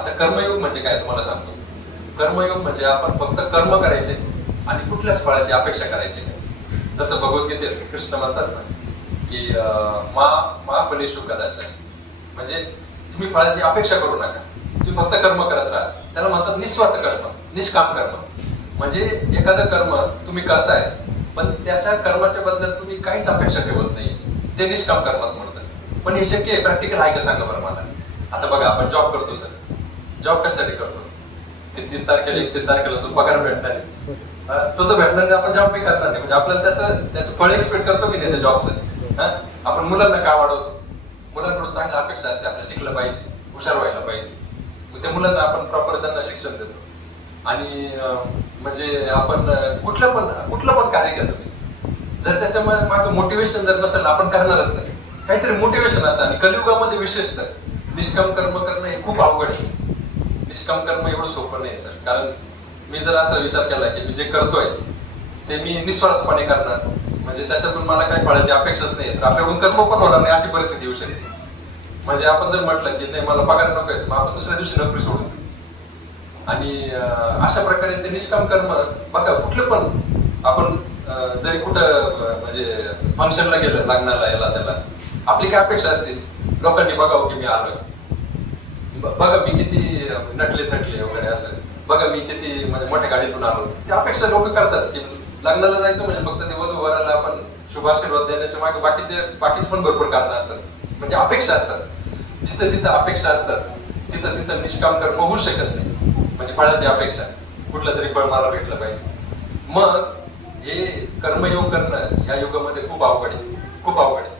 आता कर्मयोग म्हणजे काय तुम्हाला सांगतो. कर्मयोग म्हणजे आपण फक्त कर्म करायचे आणि कुठल्याच फळाची अपेक्षा करायची नाही. जसं भगवद्गीतेत कृष्ण म्हणतात ना की मा फलेषु कदाचन, म्हणजे तुम्ही फळाची अपेक्षा करू नका, तुम्ही फक्त कर्म करत राहा. त्याला म्हणतात निस्वार्थ कर्म, निष्काम कर्म. म्हणजे एखादं कर्म तुम्ही करताय पण त्याच्या कर्माच्या बद्दल तुम्ही काहीच अपेक्षा ठेवत नाही, ते निष्काम कर्मात म्हणतात. पण हे शक्य आहे? प्रॅक्टिकल आहे का सांगा बरं मला. आता बघा आपण जॉब करतो सर, जॉब कशासाठी करतो? 30 तारखेला 31 तारखेला जो पगार भेटणार आहे तो जर भेटणार नाही आपण जॉब बी करणार नाही. म्हणजे आपल्याला त्याचं फळ एक्सपेक्ट करतो की नाही त्या जॉबचं. आपण मुलांना का वाढवतो? मुलांकडून चांगल्या अपेक्षा असते, आपल्याला शिकलं पाहिजे, हुशार व्हायला पाहिजे. मग त्या मुलांना आपण प्रॉपर त्यांना शिक्षण देतो. आणि म्हणजे आपण कुठलं पण कार्य घ्या तुम्ही, जर त्याच्या मागे मोटिवेशन जर नसेल आपण करणारच नाही. काहीतरी मोटिवेशन असतं. आणि कलियुगामध्ये विशेषतः निष्काम कर्म करणं हे खूप अवघड आहे. निष्काम कर्म एवढं सोपं नाही सर. कारण मी जर असा विचार केला की मी जे करतोय ते मी निस्वार्थपणे करणार, म्हणजे त्याच्यातून मला काही फळाची अपेक्षाच नाही, तर आपल्याकडून कर्म पण होणार नाही, अशी परिस्थिती येऊ शकते. म्हणजे आपण जर म्हटलं की नाही मला पगार नकोय, मग आपण दुसऱ्या दिवशी नोकरी सोडून देऊ. आणि अशा प्रकारे ते निष्काम कर्म बघा, कुठलं पण आपण जरी कुठं म्हणजे फंक्शनला गेलं, लग्नाला याला त्याला, आपली काय अपेक्षा असतील, लोकांनी बघावं की मी आलोय, बघा मी किती नटले थटले वगैरे असं, बघा मी किती म्हणजे मोठ्या गाडीतून आलो. ती अपेक्षा लोक करतात की लग्नाला जायचं म्हणजे फक्त ते वधू वराला आपण शुभाशीर्वाद देण्याच्या मागे बाकीचे पण भरपूर कारण असतात, म्हणजे अपेक्षा असतात. जिथं जिथं अपेक्षा असतात तिथं तिथं निष्काम कर्म होऊ शकत नाही. म्हणजे फळाची अपेक्षा, कुठलं तरी फळ मला भेटलं पाहिजे. मग हे कर्मयोग करणं ह्या युगामध्ये खूप अवघड आहे, खूप अवघड आहे.